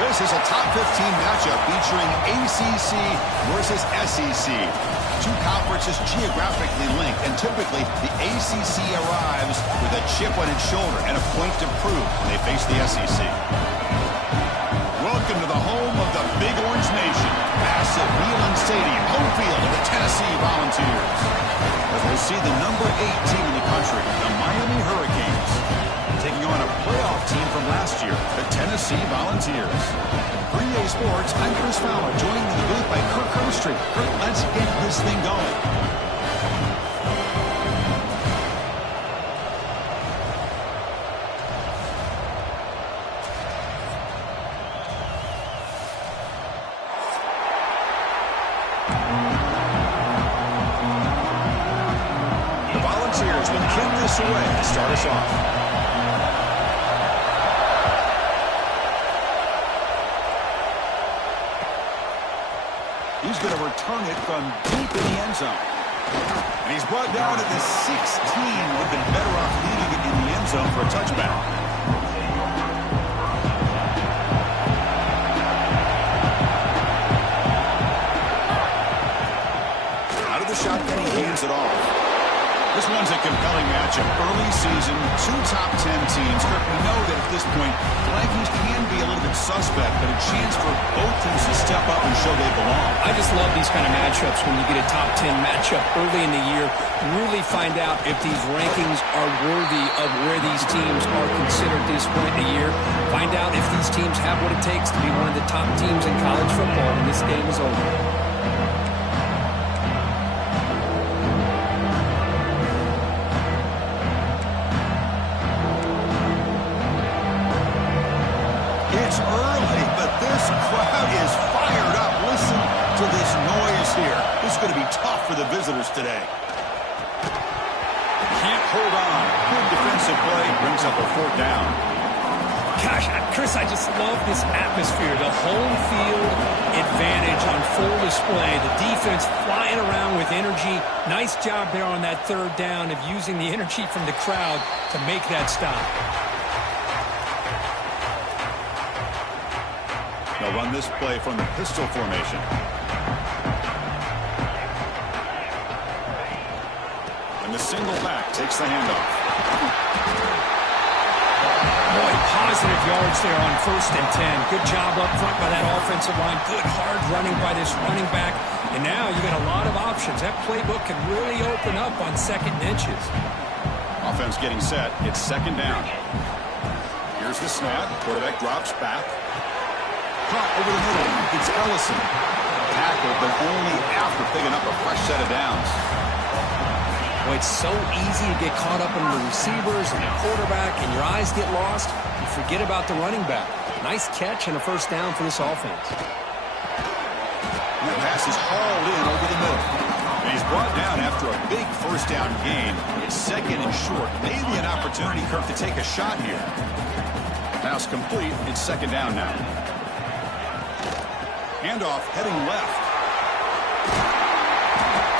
This is a top 15 matchup featuring ACC versus SEC. Two conferences geographically linked, and typically the ACC arrives with a chip on its shoulder and a point to prove when they face the SEC. Welcome to the home of the Big Orange Nation. Massive Neyland Stadium, home field of the Tennessee Volunteers. As we see the number 8 team in the country, the Miami Hurricanes, taking on a playoff team from last year, the Tennessee Volunteers. For EA Sports, I'm Chris Fowler, joined in the booth by Kirk Herbstreit. Kirk, let's get this thing going. The Volunteers will kick this away to start us off. He's going to return it from deep in the end zone. And he's brought down at the 16. Would have been better off leading it in the end zone for a touchback. Out of the shotgun, he hands it off. This one's a compelling matchup. Early season, two top 10 teams. Kirk, we know that at this point, the rankings can be a little bit suspect, but a chance for both teams to step up and show they belong. I just love these kind of matchups when you get a top 10 matchup early in the year. Really find out if these rankings are worthy of where these teams are considered this point in the year. Find out if these teams have what it takes to be one of the top teams in college football when this game is over. It's early, but this crowd is fired up. Listen to this noise here. This is going to be tough for the visitors today. Can't hold on. Good defensive play. Brings up a 4th down. Gosh, Chris, I just love this atmosphere. The home field advantage on full display. The defense flying around with energy. Nice job there on that 3rd down of using the energy from the crowd to make that stop. They'll run this play from the pistol formation. And the single back takes the handoff. Boy, positive yards there on 1st and 10. Good job up front by that offensive line. Good hard running by this running back. And now you got a lot of options. That playbook can really open up on 2nd and inches. Offense getting set. It's 2nd down. Here's the snap. Quarterback drops back. Caught over the middle. It's Ellison. Tackle, but only after picking up a fresh set of downs. Boy, it's so easy to get caught up in the receivers and the quarterback, and your eyes get lost. You forget about the running back. Nice catch and a 1st down for this offense. And that pass is hauled in over the middle. And he's brought down after a big 1st down gain. It's 2nd and short. Maybe an opportunity, Kirk, to take a shot here. Pass complete. It's 2nd down now. Handoff heading left.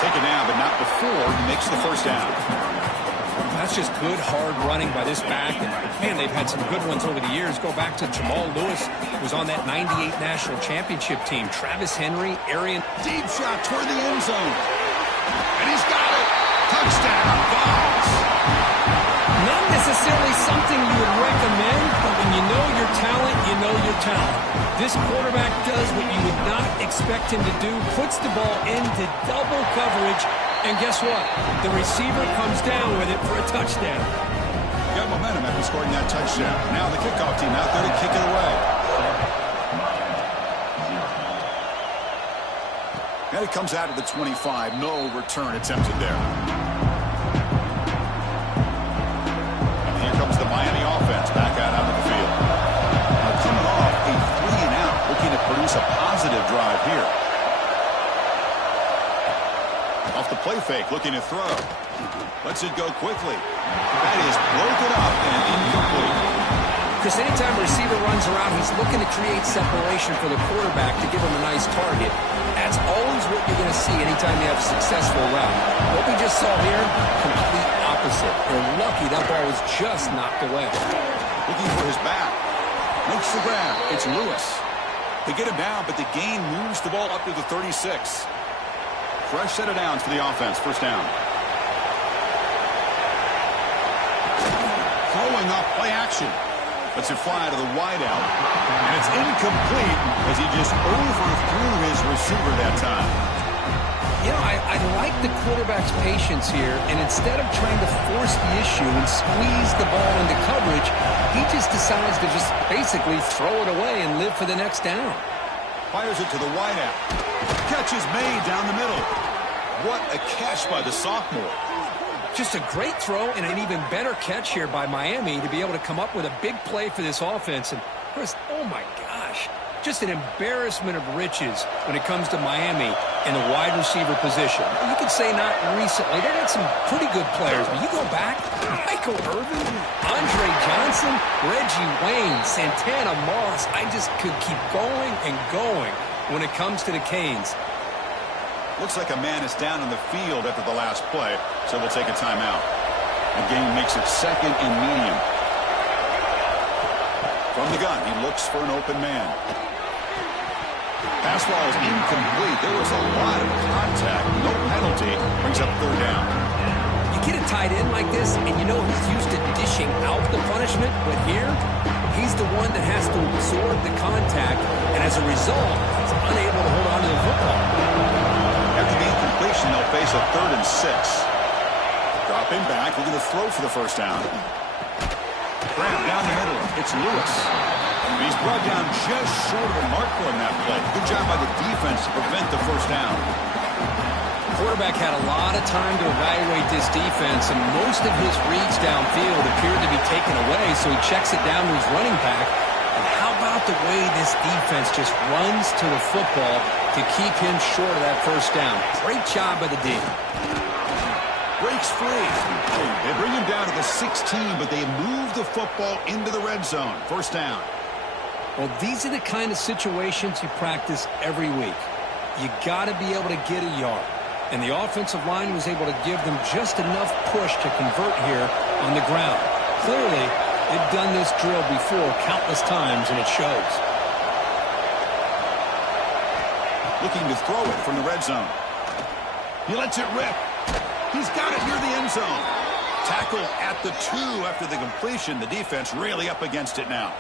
Taken down, but not before he makes the 1st down. That's just good, hard running by this back. And, man, they've had some good ones over the years. Go back to Jamal Lewis, who was on that 98 National Championship team. Travis Henry, Arian. Deep shot toward the end zone. And he's got it. Touchdown, Vols. Not necessarily something you would recommend, but when you know your talent, you know your talent. This quarterback does what you would not expect him to do, puts the ball into double coverage, and guess what? The receiver comes down with it for a touchdown. Got momentum after scoring that touchdown. Now the kickoff team out there to kick it away. And it comes out of the 25. No return attempted there. And here comes the Miami offense back out onto the field. Now coming off a 3-and-out, looking to produce a positive drive here. Off the play fake, looking to throw. Lets it go quickly. That is broken up and incomplete. Chris, anytime a receiver runs around, he's looking to create separation for the quarterback to give him a nice target. That's always what you're going to see anytime you have a successful route. What we just saw here, complete opposite. They're lucky that ball was just knocked away. Looking for his back. Makes the grab. It's Lewis. They get him down, but the gain moves the ball up to the 36. Fresh set of downs for the offense. First down. Throwing up play action. Lets it fly to the wideout. And it's incomplete as he just overthrew his receiver that time. You know, I like the quarterback's patience here, and instead of trying to force the issue and squeeze the ball into coverage, he just decides to just basically throw it away and live for the next down. Fires it to the wideout. Catch is made down the middle. What a catch by the sophomore. Just a great throw and an even better catch here by Miami to be able to come up with a big play for this offense. And Chris, oh my gosh, just an embarrassment of riches when it comes to Miami in the wide receiver position. You could say not recently. They had some pretty good players, but you go back, Michael Irvin, Andre Johnson, Reggie Wayne, Santana Moss. I just could keep going and going when it comes to the Canes. Looks like a man is down in the field after the last play, so we'll take a timeout. The game makes it second and medium. From the gun, he looks for an open man. Pass ball is incomplete. There was a lot of contact. No penalty. Brings up third down. You get a tight end like this, and you know he's used to dishing out the punishment, but here, he's the one that has to absorb the contact, and as a result, he's unable to hold on to the football. After the incompletion, they'll face a 3rd and 6. Dropping back, looking to throw for the first down. Grab down the middle. It's Lewis. He's brought down just short of the mark for him that play. Good job by the defense to prevent the first down. The quarterback had a lot of time to evaluate this defense, and most of his reads downfield appeared to be taken away, so he checks it down to his running back. And how about the way this defense just runs to the football to keep him short of that first down? Great job by the D. Breaks free. They bring him down to the 16, but they move the football into the red zone. First down. Well, these are the kind of situations you practice every week. You got to be able to get a yard. And the offensive line was able to give them just enough push to convert here on the ground. Clearly, they've done this drill before countless times, and it shows. Looking to throw it from the red zone. He lets it rip. He's got it near the end zone. Tackle at the 2 after the completion. The defense really up against it now.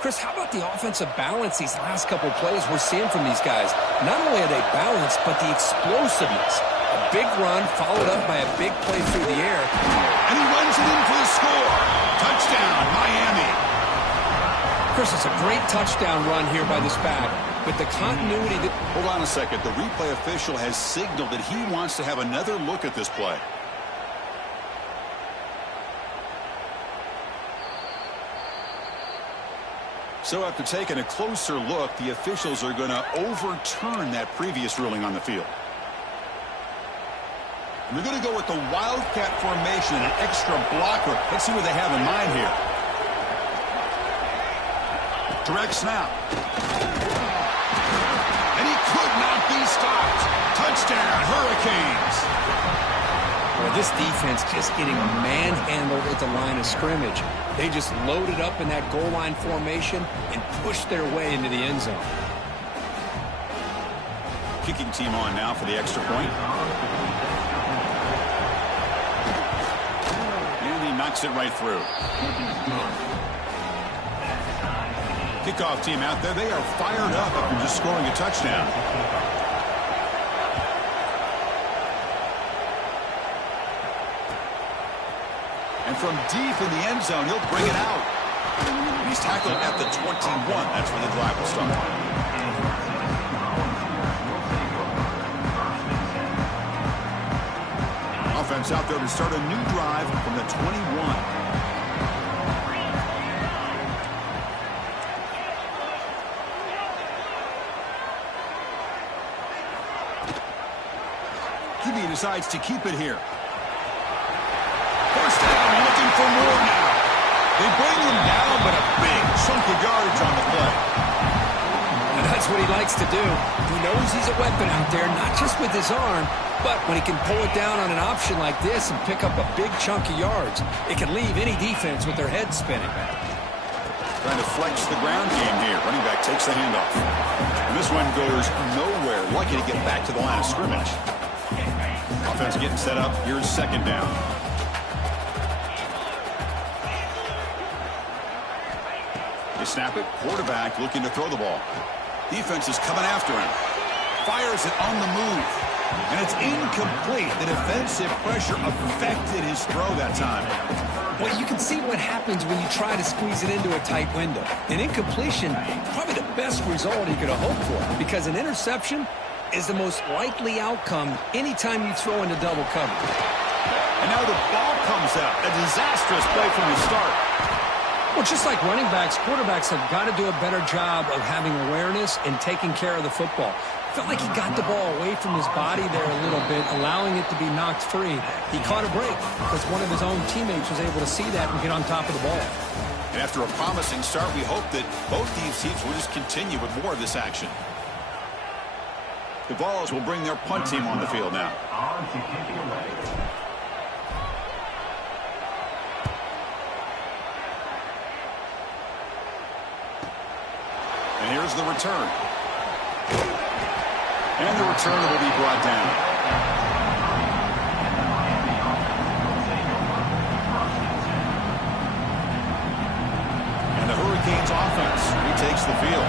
Chris, how about the offensive balance these last couple plays we're seeing from these guys? Not only are they balanced, but the explosiveness. A big run followed up by a big play through the air. And he runs it in for the score. Touchdown, Miami. Chris, it's a great touchdown run here by this back. With the continuity that... Hold on a second. The replay official has signaled that he wants to have another look at this play. So after taking a closer look, the officials are going to overturn that previous ruling on the field. And they're going to go with the wildcat formation and an extra blocker. Let's see what they have in mind here. Direct snap. And he could not be stopped. Touchdown, Hurricanes. Well, this defense just getting manhandled at the line of scrimmage. They just loaded up in that goal line formation and pushed their way into the end zone. Kicking team on now for the extra point. And he knocks it right through. Kickoff team out there. They are fired up after just scoring a touchdown. And from deep in the end zone, he'll bring it out. He's tackled at the 21. That's where the drive will start. Offense out there to start a new drive from the 21. QB decides to keep it here. First down, looking for more now. They bring him down, but a big chunk of yardage on the play. And that's what he likes to do. He knows he's a weapon out there, not just with his arm, but when he can pull it down on an option like this and pick up a big chunk of yards, it can leave any defense with their head spinning. Trying to flex the ground game here. Running back takes the handoff. And this one goes nowhere. Lucky to get back to the line of scrimmage. Offense getting set up. Here's second down. They snap it. Quarterback looking to throw the ball. Defense is coming after him. Fires it on the move. And it's incomplete. The defensive pressure affected his throw that time. Well, you can see what happens when you try to squeeze it into a tight window. An incompletion, probably the best result he could have hoped for, because an interception is the most likely outcome anytime you throw into double coverage. And now the ball comes out. A disastrous play from the start. Well, just like running backs, quarterbacks have got to do a better job of having awareness and taking care of the football. Felt like he got the ball away from his body there a little bit, allowing it to be knocked free. He caught a break because one of his own teammates was able to see that and get on top of the ball. And after a promising start, we hope that both these teams will just continue with more of this action. The Vols will bring their punt team on the field now. And here's the return. And the return will be brought down. And the Hurricanes offense retakes the field.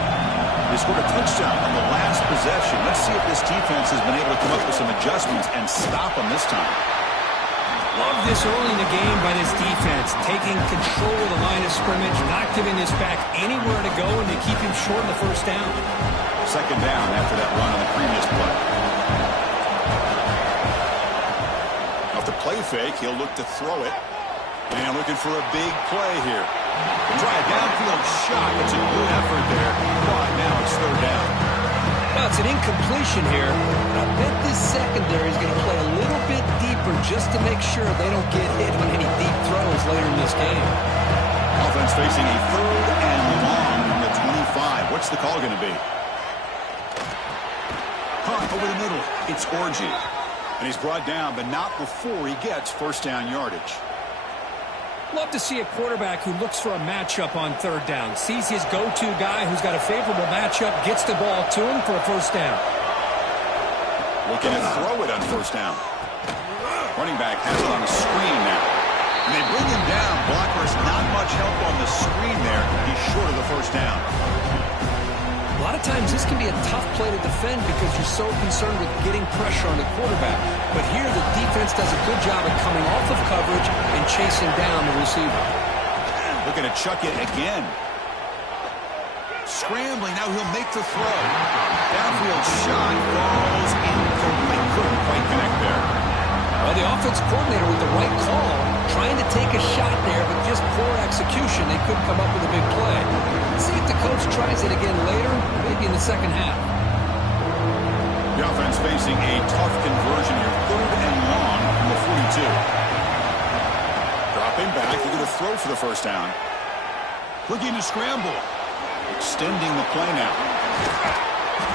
They scored a touchdown on the last possession. Let's see if this defense has been able to come up with some adjustments and stop them this time. Love this early in the game by this defense, taking control of the line of scrimmage, not giving this back anywhere to go, and they keep him short of the first down. Second down after that run on the previous play. Off the play fake, he'll look to throw it. And looking for a big play here. Drive downfield shot. It's a good effort there. But now it's third down. Well, it's an incompletion here. I bet this secondary is going to play a little bit deeper just to make sure they don't get hit on any deep throws later in this game. Offense facing a third and long from the 25. What's the call going to be? Hunt over the middle. It's Orgy. And he's brought down, but not before he gets first down yardage. Love to see a quarterback who looks for a matchup on third down. Sees his go-to guy who's got a favorable matchup, gets the ball to him for a first down. Looking to throw it on first down. Running back has it on the screen now. And they bring him down. Blockers not much help on the screen there. He's short of the first down. A lot of times this can be a tough play to defend because you're so concerned with getting pressure on the quarterback. But here the defense does a good job of coming off of coverage and chasing down the receiver. Looking to chuck it again. Scrambling, now he'll make the throw. Downfield shot falls incomplete. Couldn't quite connect there. Well, the offense coordinator with the right call, trying to take a shot there, but just poor execution. They couldn't come up with a big play. Let's see if the coach tries it again later, maybe in the second half. The offense facing a tough conversion here. Third and long from the 42. Dropping back, they're going to throw for the first down. Looking to scramble. Extending the play now.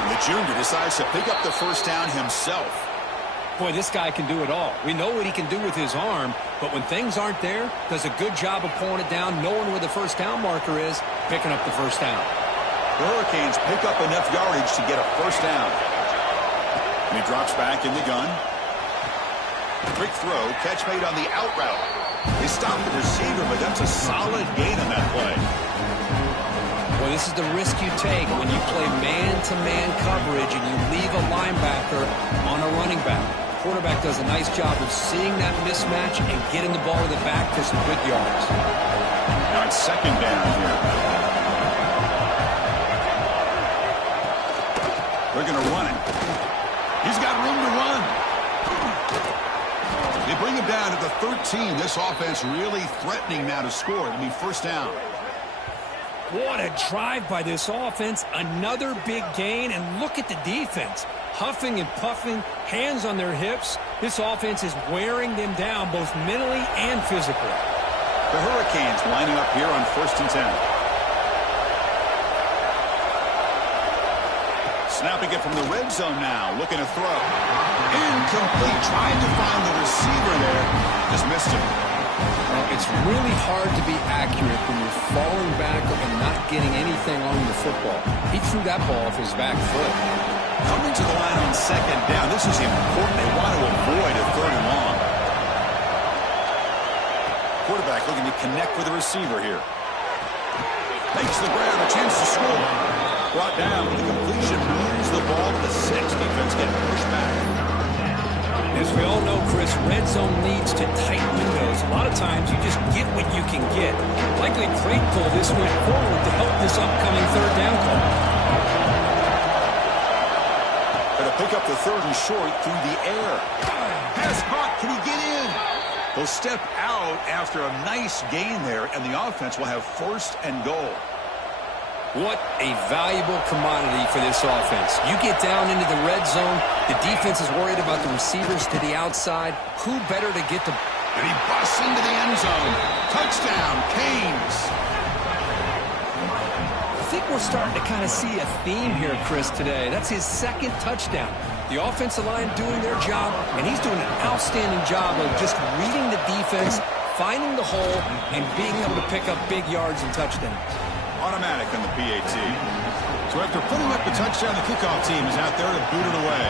And the junior decides to pick up the first down himself. Boy, this guy can do it all. We know what he can do with his arm, but when things aren't there, does a good job of pulling it down, knowing where the first down marker is, picking up the first down. The Hurricanes pick up enough yardage to get a first down. And he drops back in the gun. Quick throw, catch made on the out route. They stopped the receiver, but that's a solid gain on that play. Well, this is the risk you take when you play man-to-man coverage and you leave a linebacker on a running back. Quarterback does a nice job of seeing that mismatch and getting the ball to the back for some good yards. Now it's second down here. They're going to run it. He's got room to run. They bring him down at the 13. This offense really threatening now to score. It'll be first down. What a drive by this offense. Another big gain, and look at the defense. Huffing and puffing, hands on their hips. This offense is wearing them down both mentally and physically. The Hurricanes lining up here on 1st and 10. Snapping it from the red zone now, looking to throw. Incomplete, trying to find the receiver there. Just missed him. Well, it's really hard to be accurate when you're falling back and not getting anything on the football. He threw that ball off his back foot. Coming to the line on second down, this is important. They want to avoid a third and long. Quarterback looking to connect with the receiver here. Makes the grab, a chance to score. Brought down with the completion, moves the ball to the 6. Defense getting pushed back. As we all know, Chris, red zone leads to tight windows. A lot of times you just get what you can get. Likely grateful this went forward to help this upcoming third down call. Going to pick up the 3rd and short through the air. Pass caught. Can he get in? He'll step out after a nice gain there, and the offense will have 1st and goal. What a valuable commodity for this offense. You get down into the red zone, the defense is worried about the receivers to the outside. Who better to get the... And he busts into the end zone. Touchdown, Canes. I think we're starting to kind of see a theme here, Chris, today. That's his 2nd touchdown. The offensive line doing their job, and he's doing an outstanding job of just reading the defense, finding the hole, and being able to pick up big yards and touchdowns. Automatic on the PAT. So after putting up the touchdown, the kickoff team is out there to boot it away.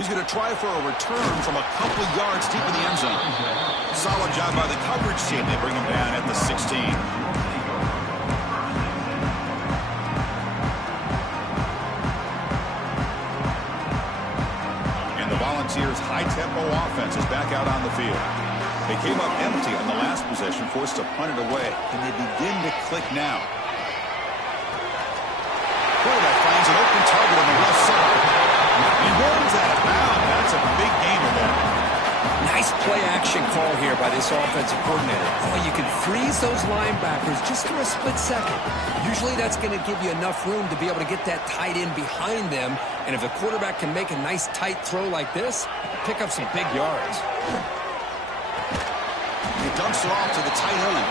He's going to try for a return from a couple of yards deep in the end zone. Solid job by the coverage team. They bring him down at the 16. And the Volunteers' high-tempo offense is back out on the field. They came up empty on the last possession, forced to punt it away, and they begin to click now. Quarterback finds an open target on the left side. He holds that out. That's a big gainer there. Nice play-action call here by this offensive coordinator. Oh, you can freeze those linebackers just for a split second. Usually that's going to give you enough room to be able to get that tight end behind them, and if the quarterback can make a nice tight throw like this, pick up some big yards. He dumps it off to the tight end.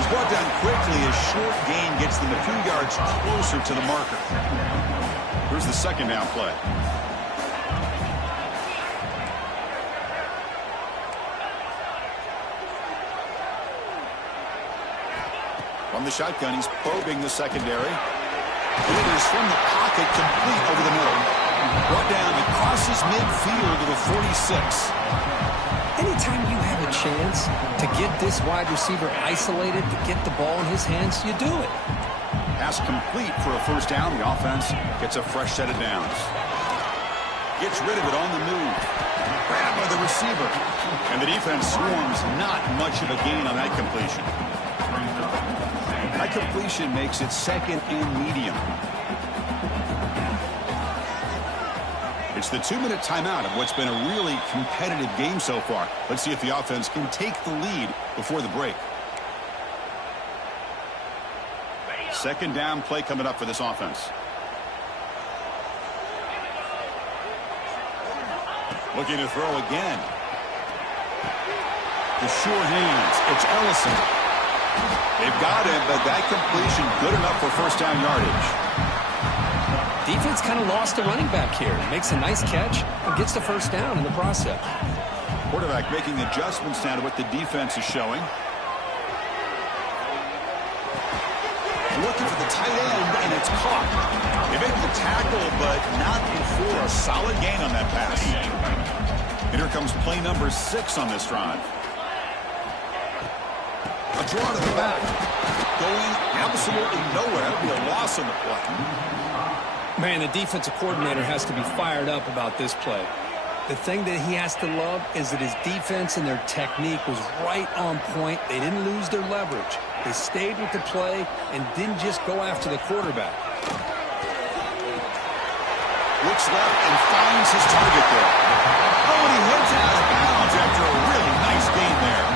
He's brought down quickly. His short gain gets them a few yards closer to the marker. Here's the 2nd down play. From the shotgun, he's probing the secondary. Delivers from the pocket, complete over the middle. Brought down, it crosses midfield to the 46. Anytime you have a chance to get this wide receiver isolated, to get the ball in his hands, you do it. Pass complete for a 1st down. The offense gets a fresh set of downs. Gets rid of it on the move. Grabbed by the receiver. And the defense swarms. Not much of a gain on that completion. That completion makes it 2nd and medium. It's the 2-minute timeout of what's been a really competitive game so far. Let's see if the offense can take the lead before the break. 2nd down play coming up for this offense. Looking to throw again. The sure hands. It's Ellison. They've got him, but that completion good enough for 1st down yardage. Defense kind of lost a running back here. Makes a nice catch and gets the 1st down in the process. Quarterback making adjustments now to what the defense is showing. Looking for the tight end, and it's caught. They make the tackle, but not before a solid gain on that pass. And here comes play number 6 on this drive. A draw to the back. Going absolutely nowhere. That would be a loss on the play. Man, the defensive coordinator has to be fired up about this play. The thing that he has to love is that his defense and their technique was right on point. They didn't lose their leverage. They stayed with the play and didn't just go after the quarterback. Looks left and finds his target there. Oh, and he heads out of bounds after a really nice gain there.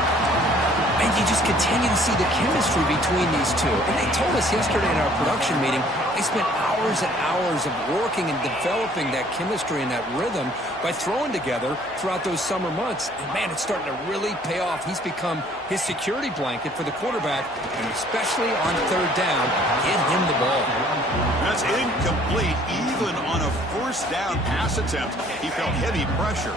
And you just continue to see the chemistry between these two. And they told us yesterday in our production meeting, they spent hours and hours of working and developing that chemistry and that rhythm by throwing together throughout those summer months. And, man, it's starting to really pay off. He's become his security blanket for the quarterback, and especially on 3rd down, get him the ball. That's incomplete. Even on a 1st down pass attempt, he felt heavy pressure.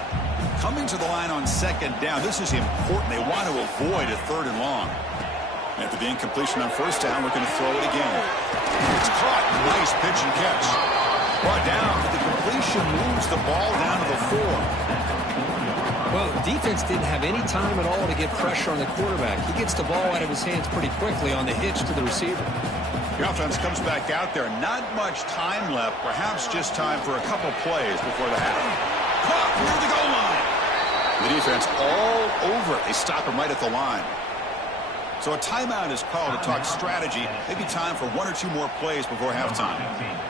Coming to the line on second down, this is important. They want to avoid a 3rd and long. After the incompletion on 1st down, looking to throw it again. It's caught. Nice pitch and catch. Brought down, but the completion moves the ball down to the 4. Well, the defense didn't have any time at all to get pressure on the quarterback. He gets the ball out of his hands pretty quickly on the hitch to the receiver. The offense comes back out there. Not much time left. Perhaps just time for a couple plays before the half. Caught near the goal line. The defense all over it. They stop him right at the line. So a timeout is called to talk strategy. Maybe time for 1 or 2 more plays before halftime.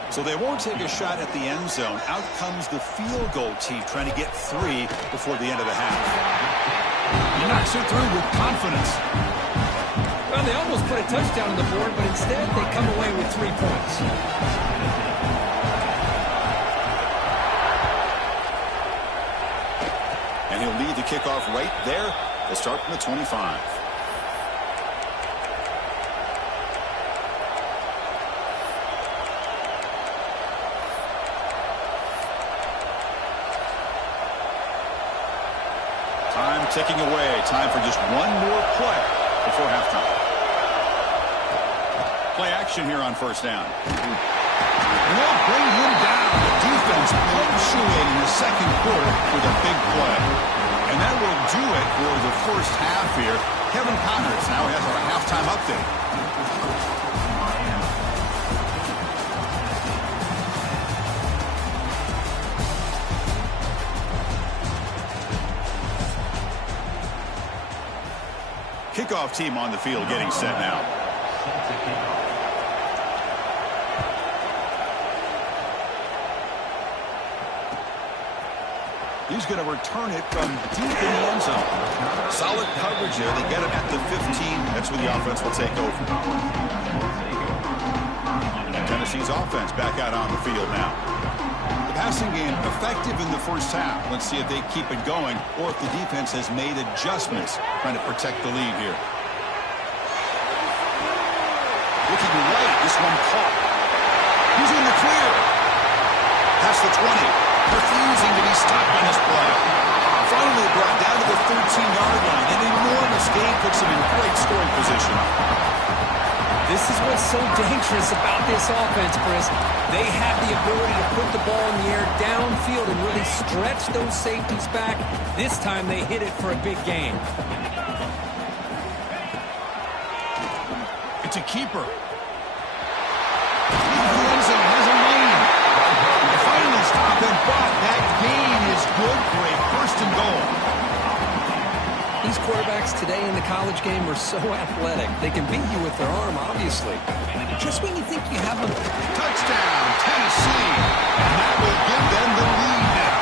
So they won't take a shot at the end zone. Out comes the field goal team trying to get 3 before the end of the half. He knocks it through with confidence. Well, they almost put a touchdown on the board, but instead they come away with 3 points. And he'll lead the kickoff right there. They'll start from the 25. Time ticking away. Time for just 1 more play before halftime. Play action here on 1st down. And they'll bring him down. The defense punctuating the 2nd quarter with a big play. And that will do it for the 1st half here. Kevin Connors now has our halftime update. Kickoff team on the field getting set now. He's going to return it from deep in the end zone. Solid coverage there. They get him at the 15. That's where the offense will take over. Tennessee's offense back out on the field now. The passing game effective in the 1st half. Let's see if they keep it going or if the defense has made adjustments trying to protect the lead here. Looking right, this one caught. He's in the clear. Past the 20. Refusing to be stopped on this play. Finally brought down to the 13-yard line. An enormous gain puts him in great scoring position. This is what's so dangerous about this offense, Chris. They have the ability to put the ball in the air downfield and really stretch those safeties back. This time they hit it for a big gain. It's a keeper. The end zone has a lane. Finally stopped and bought. That gain is good for a 1st and goal. These quarterbacks today in the college game are so athletic. They can beat you with their arm, obviously. Just when you think you have them. Touchdown, Tennessee. And that will give them the lead now.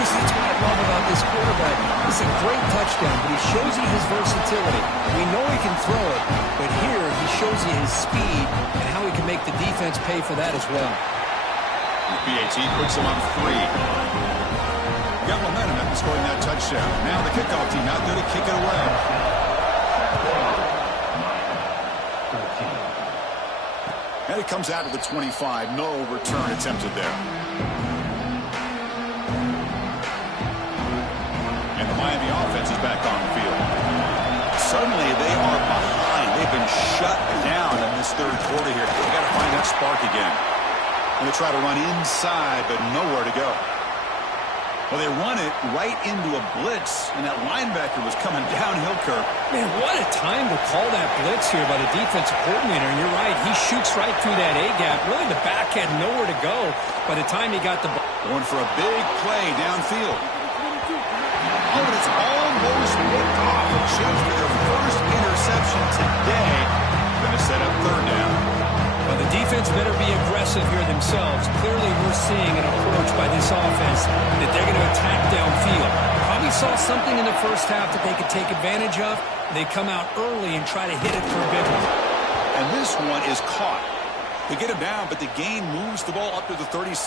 Chris, that's what I love about this quarterback. It's a great touchdown, but he shows you his versatility. We know he can throw it, but here he shows you his speed and how he can make the defense pay for that as well. The PAT puts him on 3. Got momentum after scoring that touchdown. Now the kickoff team out there to kick it away. And it comes out to the 25. No return attempted there. And the Miami offense is back on the field. Suddenly they are behind. They've been shut down in this 3rd quarter here. They got to find that spark again. And they try to run inside, but nowhere to go. Well, they run it right into a blitz, and that linebacker was coming downhill, Kirk. Man, what a time to call that blitz here by the defensive coordinator. And you're right, he shoots right through that A-gap. Really, the back had nowhere to go by the time he got the ball. Going for a big play downfield. Oh, and it's almost picked off. It shows for their 1st interception today. Going to set up 3rd down. Well, the defense better be aggressive here themselves. Clearly, we're seeing an approach by this offense that they're going to attack downfield. Probably saw something in the 1st half that they could take advantage of. They come out early and try to hit it for a big one. And this one is caught. They get him down, but the gain moves the ball up to the 36.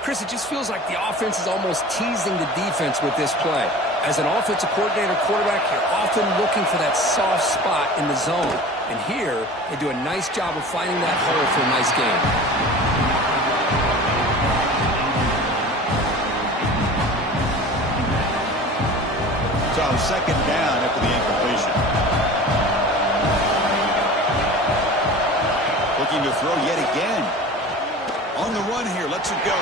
Chris, it just feels like the offense is almost teasing the defense with this play. As an offensive coordinator quarterback, you're often looking for that soft spot in the zone. And here, they do a nice job of finding that hole for a nice game. second down after the incompletion. Looking to throw yet again. On the run here, lets it go.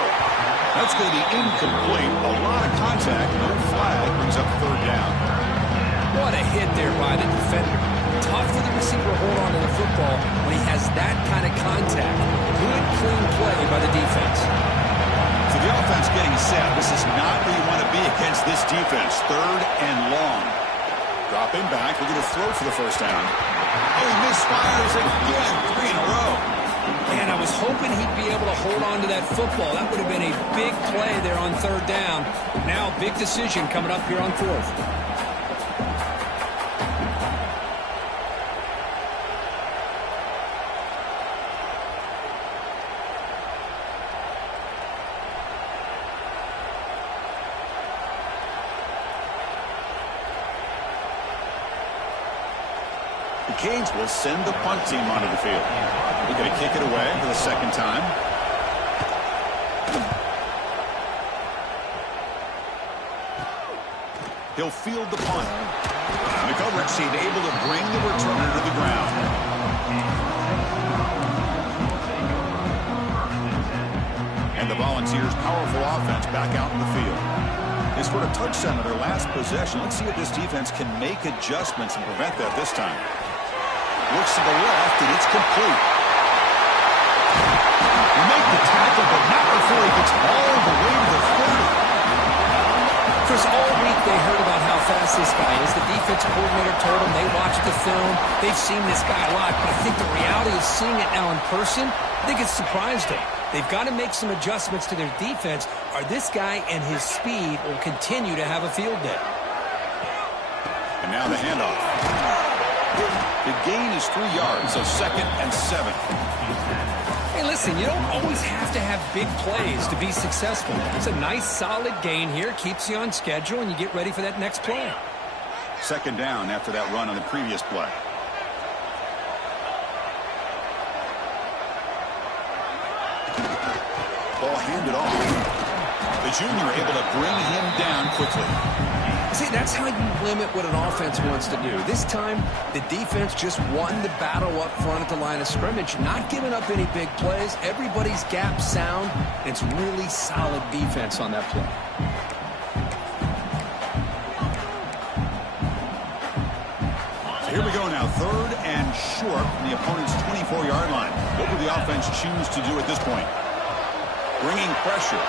That's going to be incomplete. A lot of contact, no flag, brings up third down. What a hit there by the defender. Tough for the receiver to hold on to the football when he has that kind of contact. Good, clean play by the defense. So the offense getting set. This is not where you want to be against this defense. Third and long. Dropping back. We're going to throw for the first down. Oh, he misfires again. 3 in a row. And I was hoping he'd be able to hold on to that football. That would have been a big play there on third down. Now, big decision coming up here on fourth. The Canes will send the punt team onto the field. They're going to kick it away for the second time. He'll field the punt. The coverage team able to bring the returner to the ground. And the Volunteers' powerful offense back out in the field. They scored a touchdown on their last possession. Let's see if this defense can make adjustments and prevent that this time. Looks to the left, and it's complete. You make the tackle, but not before he gets all the way to the 30. Chris, all week they heard about how fast this guy is. The defense coordinator told them they watched the film. They've seen this guy a lot, but I think the reality of seeing it now in person, I think it's surprised them. They've got to make some adjustments to their defense, or this guy and his speed will continue to have a field day. And now the handoff. The gain is 3 yards, so 2nd and 7. Hey, listen, you don't always have to have big plays to be successful. It's a nice, solid gain here. Keeps you on schedule, and you get ready for that next play. 2nd down after that run on the previous play. Ball handed off. The junior able to bring him down quickly. See, that's how you limit what an offense wants to do. This time, the defense just won the battle up front at the line of scrimmage, not giving up any big plays. Everybody's gap sound. It's really solid defense on that play. So here we go now, 3rd and short from the opponent's 24-yard line. What will the offense choose to do at this point? Bringing pressure.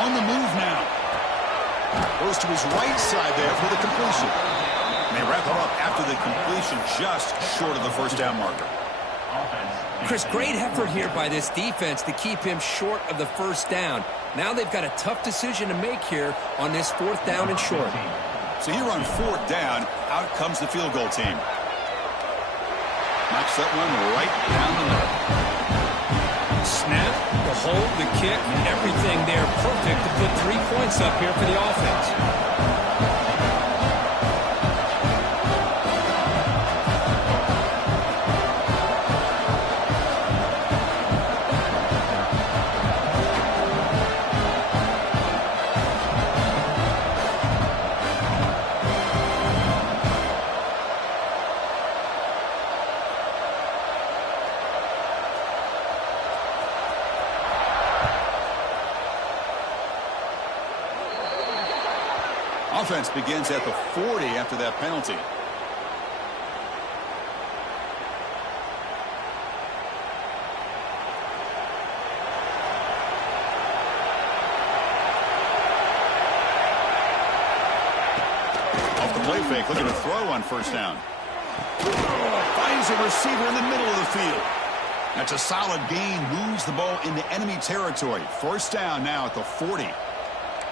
On the move now. Goes to his right side there for the completion. And they wrap it up after the completion just short of the first down marker. Chris, great effort here by this defense to keep him short of the first down. Now they've got a tough decision to make here on this 4th down and short. So here on 4th down, out comes the field goal team. Knocks that one right down the middle. Snap, the hold, the kick, everything there perfect to put 3 points up here for the offense. Offense begins at the 40 after that penalty. Off the play fake, looking to throw on first down. Finds a receiver in the middle of the field. That's a solid gain, moves the ball into enemy territory. First down now at the 40.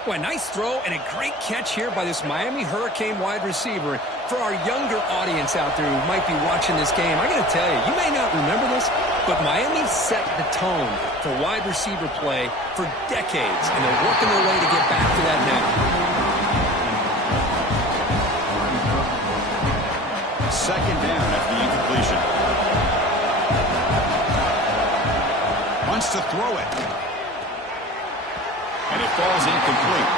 Well, a nice throw and a great catch here by this Miami Hurricane wide receiver. For our younger audience out there who might be watching this game, I got to tell you, you may not remember this, but Miami set the tone for wide receiver play for decades, and they're working their way to get back to that now. 2nd down after the incompletion. Wants to throw it. And it falls incomplete.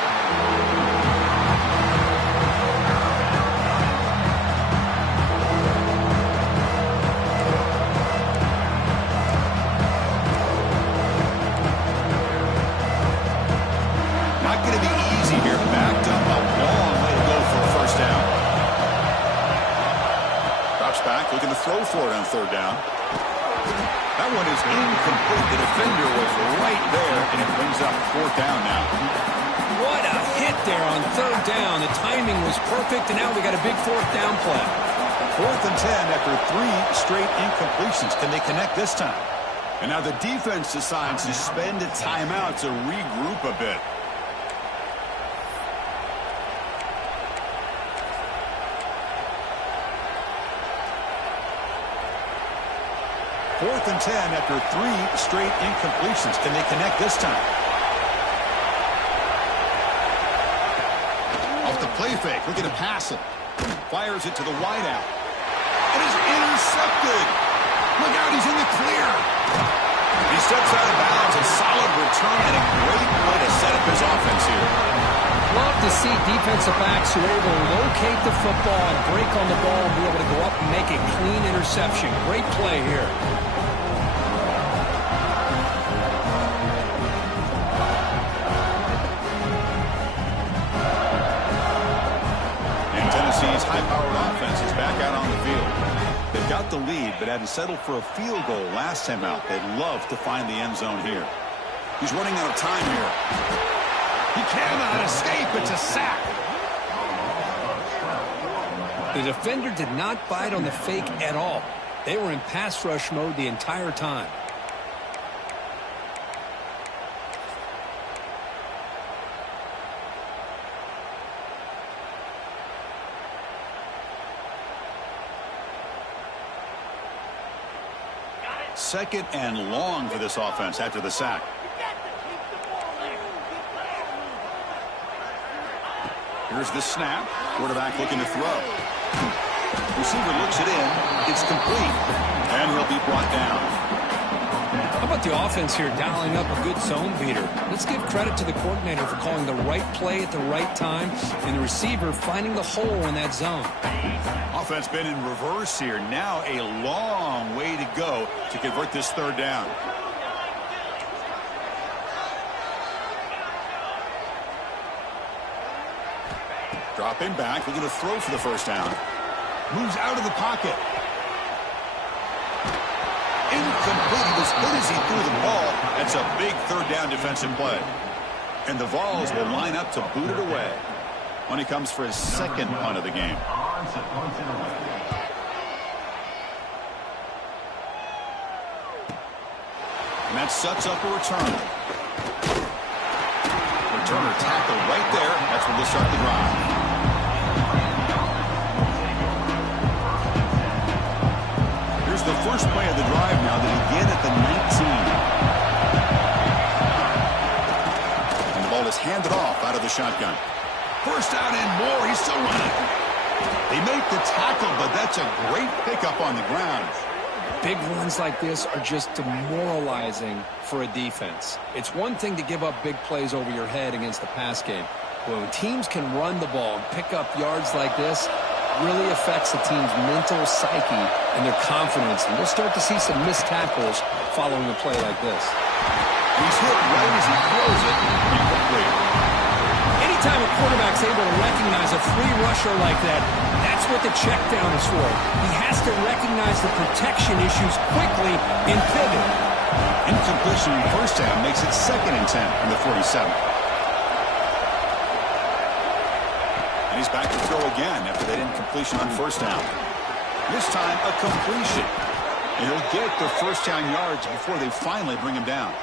going to be easy here. Backed up a long way to go for a first down. Drops back, looking to throw for it on third down. That one is incomplete. The defender was right there, and it brings up fourth down now. What a hit there on third down. The timing was perfect, and now we got a big fourth down play. 4th and 10 after 3 straight incompletions. Can they connect this time? And now the defense decides to spend a timeout to regroup a bit. Fourth and 10 after 3 straight incompletions. Can they connect this time? Off the play fake, looking to pass it. Fires it to the wideout. It is intercepted. Look out, he's in the clear. He steps out of bounds. A solid return and a great way to set up his offense here. Love to see defensive backs who are able to locate the football and break on the ball and be able to go up and make a clean interception. Great play here. Tennessee's high-powered offense is back out on the field. They've got the lead, but had to settle for a field goal last time out. They'd love to find the end zone here. He's running out of time here. He cannot escape. It's a sack. The defender did not bite on the fake at all. They were in pass rush mode the entire time. Second and long for this offense after the sack. Here's the snap. Quarterback looking to throw. Receiver looks it in. It's complete. And he'll be brought down. How about the offense here dialing up a good zone beater? Let's give credit to the coordinator for calling the right play at the right time and the receiver finding the hole in that zone. Offense been in reverse here. Now a long way to go to convert this third down. Dropping back, looking to throw for the first down. Moves out of the pocket. Incomplete. He was good as he threw the ball. That's a big third down defensive play. And the Vols will line up to boot it away when he comes for his second punt of the game. And that sets up a return. Returner tackle right there. That's where they'll start the drive. Here's the first play of the drive now. They begin at the 19. And the ball is handed off out of the shotgun. First down and more. He's still running. They make the tackle, but that's a great pickup on the ground. Big runs like this are just demoralizing for a defense. It's one thing to give up big plays over your head against the pass game. But when teams can run the ball and pick up yards like this, it really affects the team's mental psyche and their confidence. And you'll start to see some missed tackles following a play like this. He's hit right as he throws it. Incomplete. Anytime a quarterback's able to recognize a free rusher like that, that's what the check down is for. He has to recognize the protection issues quickly and pivot. Incompletion in first down makes it 2nd and 10 from the 47. And he's back to throw again after that incompletion on first down. This time a completion. And he'll get the first down yards before they finally bring him down.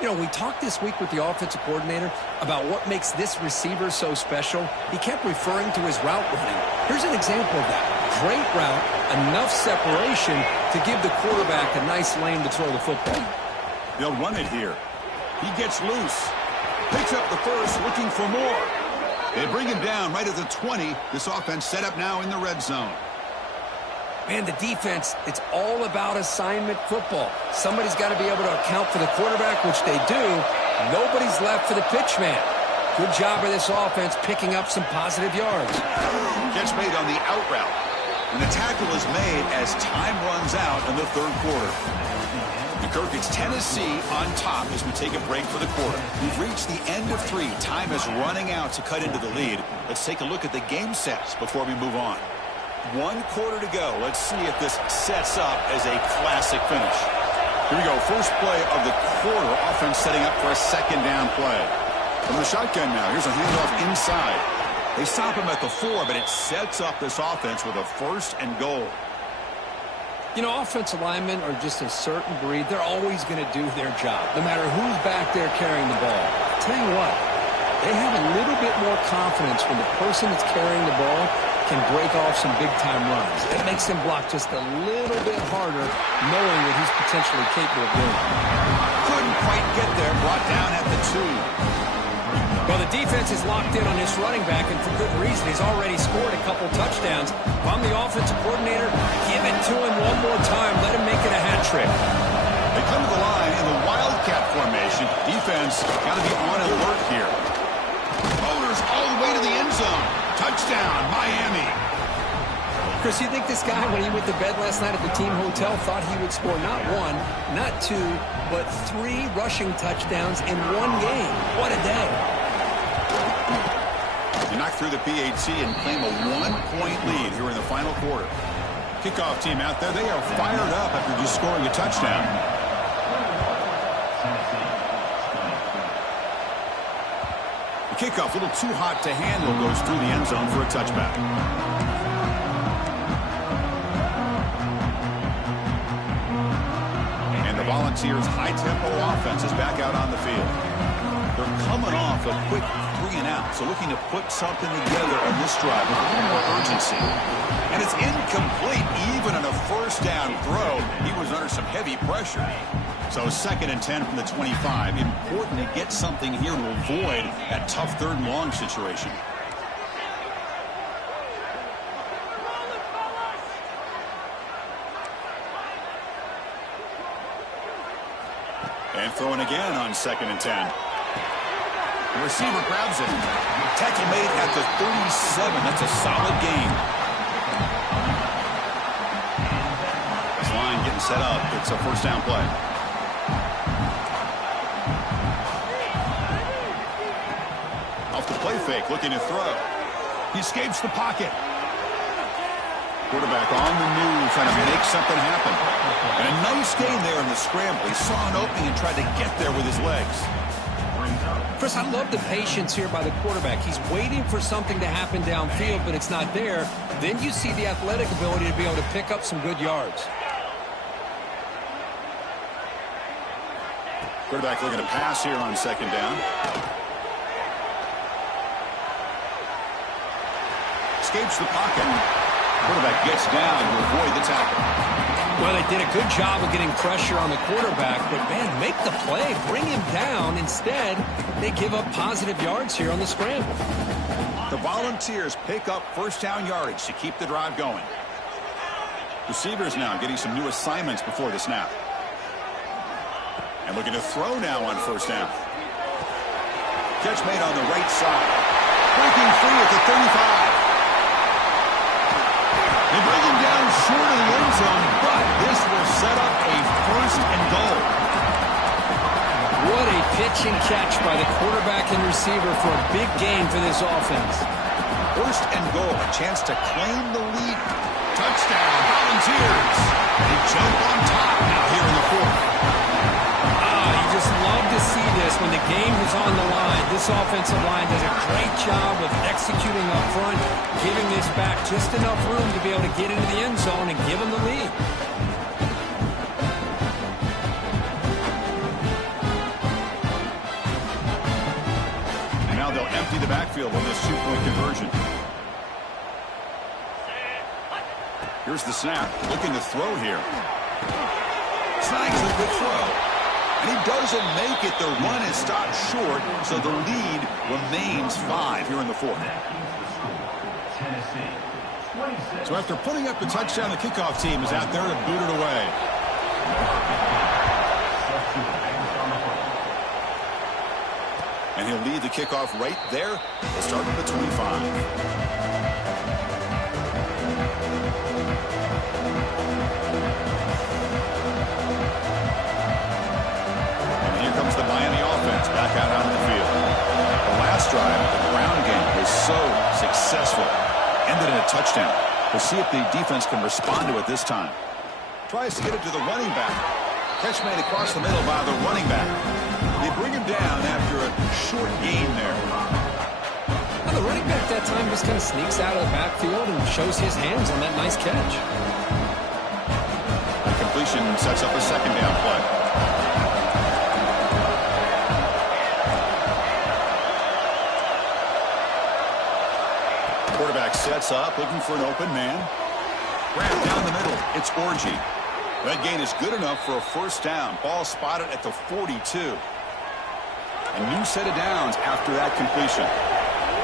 You know, we talked this week with the offensive coordinator about what makes this receiver so special. He kept referring to his route running. Here's an example of that. Great route, enough separation to give the quarterback a nice lane to throw the football. They'll run it here. He gets loose. Picks up the first, looking for more. They bring him down right at the 20. This offense set up now in the red zone. Man, the defense, it's all about assignment football. Somebody's got to be able to account for the quarterback, which they do. Nobody's left for the pitch man. Good job by this offense picking up some positive yards. Catch made on the out route. And the tackle is made as time runs out in the third quarter. The Kirk, it's Tennessee on top as we take a break for the quarter. We've reached the end of 3. Time is running out to cut into the lead. Let's take a look at the game sets before we move on. 1 quarter to go. Let's see if this sets up as a classic finish. Here we go. First play of the quarter. Offense setting up for a second down play. From the shotgun now. Here's a handoff inside. They stop him at the 4, but it sets up this offense with a 1st and goal. You know, offensive linemen are just a certain breed. They're always going to do their job, no matter who's back there carrying the ball. I'll tell you what, they have a little bit more confidence when the person that's carrying the ball can break off some big-time runs. It makes them block just a little bit harder, knowing what he's potentially capable of doing. Couldn't quite get there, brought down at the 2. Well, the defense is locked in on this running back, and for good reason. He's already scored a couple touchdowns. If I'm the offensive coordinator, give it to him one more time. Let him make it a hat trick. They come to the line in the Wildcat formation. Defense got to be on alert here. Motors all the way to the end zone. Touchdown, Miami. Chris, you think this guy, when he went to bed last night at the team hotel, thought he would score not 1, not 2, but 3 rushing touchdowns in 1 game? What a day. You knock through the PAT and claim a 1-point lead here in the final quarter. Kickoff team out there, they are fired up after just scoring a touchdown. The kickoff, a little too hot to handle, goes through the end zone for a touchback. And the Volunteers' high-tempo offense is back out on the field. They're coming off a quick 3-and-out, so looking to put something together on this drive with a little more urgency. And it's incomplete, even on a first down throw. He was under some heavy pressure. So 2nd and 10 from the 25. Important to get something here to avoid that tough 3rd and long situation. And throwing again on 2nd and 10. The receiver grabs it. Tackle made at the 37. That's a solid gain. This line getting set up. It's a 1st down play. Off the play fake, looking to throw. He escapes the pocket. Quarterback on the move, trying to make something happen. And a nice gain there in the scramble. He saw an opening and tried to get there with his legs. Chris, I love the patience here by the quarterback. He's waiting for something to happen downfield, but it's not there. Then you see the athletic ability to be able to pick up some good yards. Quarterback looking to pass here on 2nd down. Escapes the pocket. Quarterback gets down to avoid the tackle. Well, they did a good job of getting pressure on the quarterback, but, man, make the play. Bring him down. Instead, they give up positive yards here on the scramble. The Volunteers pick up 1st down yardage to keep the drive going. Receivers now getting some new assignments before the snap. And looking to throw now on 1st down. Catch made on the right side. Breaking free at the 35. They bring him down short of the end zone, but this will set up a 1st and goal. What a pitch and catch by the quarterback and receiver for a big gain for this offense. 1st and goal, a chance to claim the lead. Touchdown, Volunteers. They jump on top now here in the 4th. You just love to see this when the game is on the line. This offensive line does a great job of executing up front, giving this back just enough room to be able to get into the end zone and give them the lead. And now they'll empty the backfield on this 2-point conversion. Here's the snap. Looking to throw here. Snags a good throw. And he doesn't make it. The run is stopped short, so the lead remains 5 here in the 4th. So after putting up the touchdown, the kickoff team is out there to boot it away. And he'll lead the kickoff right there. We'll start with the 25. successful. Ended in a touchdown. We'll see if the defense can respond to it this time. Tries to get it to the running back. Catch made across the middle by the running back. They bring him down after a short gain there. Well, the running back that time just kind of sneaks out of the backfield and shows his hands on that nice catch. A completion sets up a second down play. Quarterback sets up, looking for an open man. Grab down the middle. It's Orgy. That gain is good enough for a first down. Ball spotted at the 42. A new set of downs after that completion.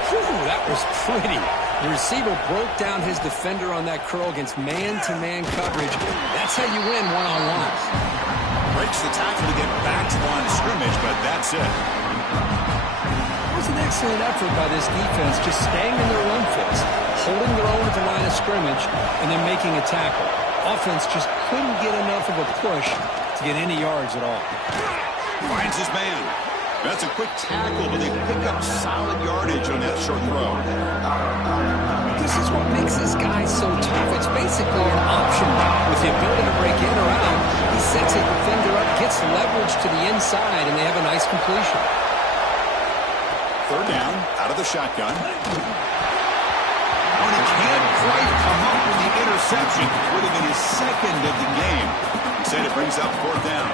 Whew, that was pretty. The receiver broke down his defender on that curl against man-to-man coverage. That's how you win one-on-ones. Breaks the tackle to get back to the line of scrimmage, but that's it. It was an excellent effort by this defense, just staying in their run fix, holding their own at the line of scrimmage, and then making a tackle. Offense just couldn't get enough of a push to get any yards at all. Finds his man. That's a quick tackle, but they pick up solid yardage on that short throw. This is what makes this guy so tough. It's basically an option with the ability to break in or out. He sets a defender up, gets leverage to the inside, and they have a nice completion. Third down, out of the shotgun. When he can't quite come up with the interception, would have been his second of the game. Instead, it brings up fourth down.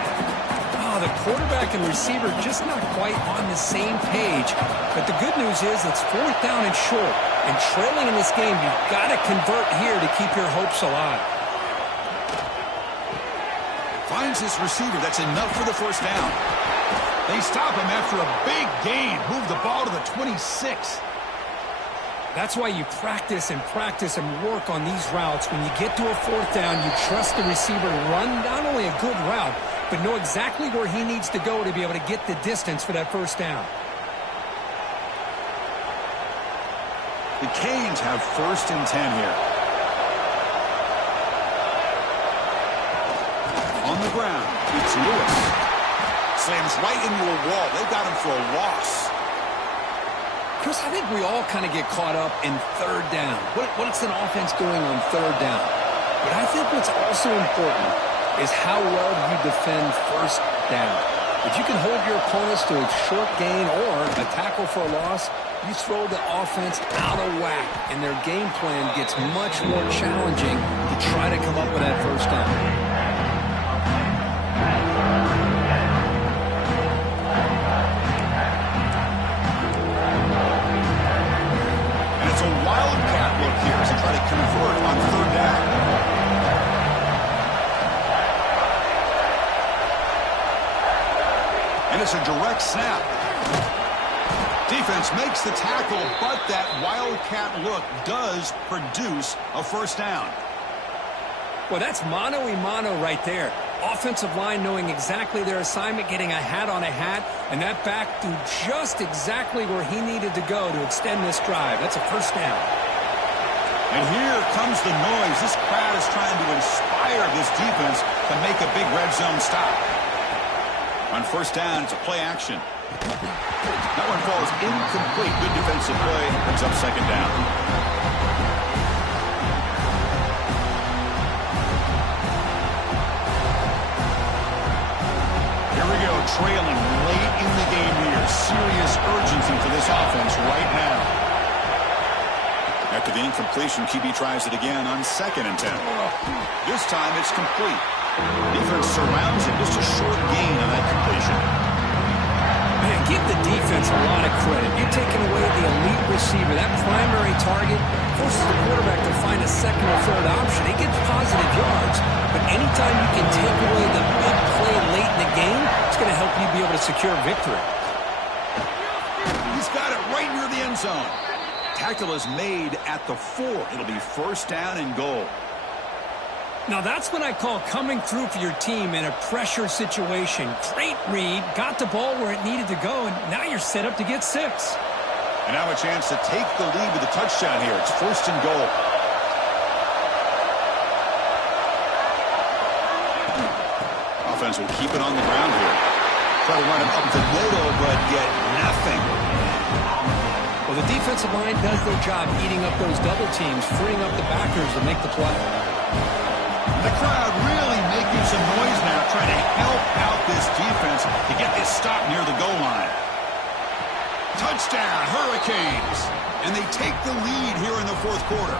Oh, the quarterback and receiver just not quite on the same page. But the good news is it's fourth down and short. And trailing in this game, you've got to convert here to keep your hopes alive. Finds his receiver. That's enough for the first down. They stop him after a big gain. Move the ball to the 26. That's why you practice and work on these routes. When you get to a fourth down, you trust the receiver to run not only a good route, but know exactly where he needs to go to be able to get the distance for that first down. The Canes have first and 10 here. On the ground, it's Lewis. Slams right into a wall. They've got him for a loss. Chris, I think we all kind of get caught up in third down. What's an offense doing on third down? But I think what's also important is how well you defend first down. If you can hold your opponents to a short gain or a tackle for a loss, you throw the offense out of whack, and their game plan gets much more challenging to try to come up with that first down. Try to convert on third down. And it's a direct snap. Defense makes the tackle, but that wildcat look does produce a first down. Well, that's mano-a-mano right there. Offensive line knowing exactly their assignment, getting a hat on a hat, and that back threw just exactly where he needed to go to extend this drive. That's a first down. And here comes the noise. This crowd is trying to inspire this defense to make a big red zone stop. On first down, it's a play action. That one falls incomplete. Good defensive play. Brings up second down. Here we go. Trailing late in the game here. Serious urgency for this offense right now. After the incompletion, QB tries it again on second and 10. This time it's complete. Defense surrounds him. Just a short gain on that completion. Man, give the defense a lot of credit. You're taking away the elite receiver. That primary target forces the quarterback to find a second or third option. He gets positive yards. But anytime you can take away the big play late in the game, it's going to help you be able to secure victory. He's got it right near the end zone. Tackle is made at the 4. It'll be first down and goal. Now that's what I call coming through for your team in a pressure situation. Great read, got the ball where it needed to go, and now you're set up to get 6. And now a chance to take the lead with a touchdown here. It's first and goal. Offense will keep it on the ground here. Try to run it up the middle, but get nothing. Well, Well, the defensive line does their job eating up those double teams, freeing up the backers to make the play. The crowd really making some noise now, trying to help out this defense to get this stop near the goal line. Touchdown, Hurricanes. And they take the lead here in the fourth quarter.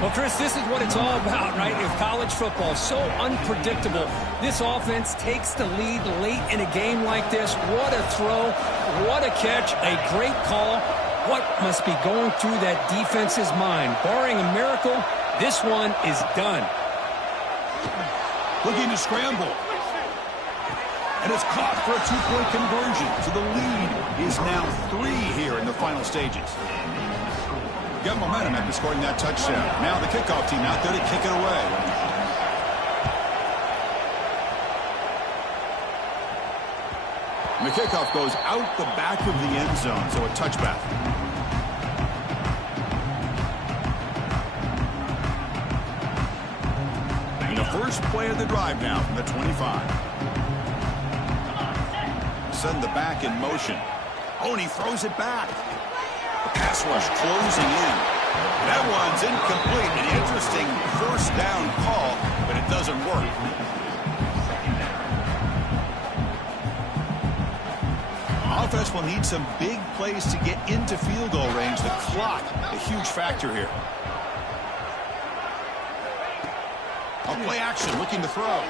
Well, Chris, this is what it's all about, right? If college football is so unpredictable, this offense takes the lead late in a game like this. What a throw. What a catch. A great call. What must be going through that defense's mind? Barring a miracle, this one is done. Looking to scramble. And it's caught for a two-point conversion. So the lead is now 3 here in the final stages. Got momentum after scoring that touchdown. Now the kickoff team out there to kick it away. And the kickoff goes out the back of the end zone, so a touchback. And the first play of the drive now from the 25. Send the back in motion. Oh, and he throws it back. The pass rush closing in. That one's incomplete. An interesting first down call, but it doesn't work. Offense will need some big plays to get into field goal range. The clock, a huge factor here. On play action, looking to throw.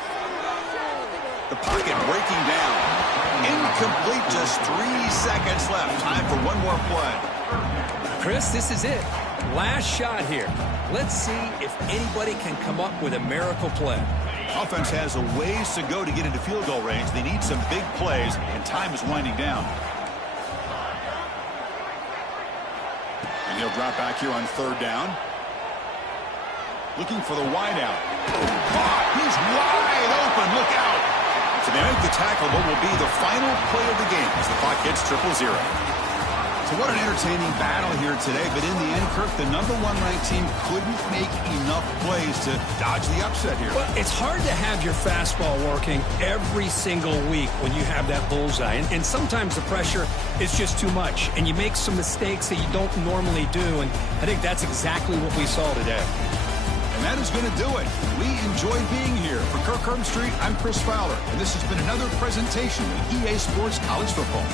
The pocket breaking down. Incomplete, just 3 seconds left. Time for one more play. Chris, this is it. Last shot here. Let's see if anybody can come up with a miracle play. Offense has a ways to go to get into field goal range. They need some big plays, and time is winding down. And he'll drop back here on third down. Looking for the wide out. Caught! He's wide open. Look out! So they make the tackle, but will be the final play of the game as the clock hits 0-0. So what an entertaining battle here today, but in the end, Kirk, the #1 ranked team couldn't make enough plays to dodge the upset here. Well, it's hard to have your fastball working every single week when you have that bullseye, and sometimes the pressure is just too much, and you make some mistakes that you don't normally do, and I think that's exactly what we saw today. And that is going to do it. We enjoyed being here. For Kirk Herbstreit, I'm Chris Fowler, and this has been another presentation of EA Sports College Football.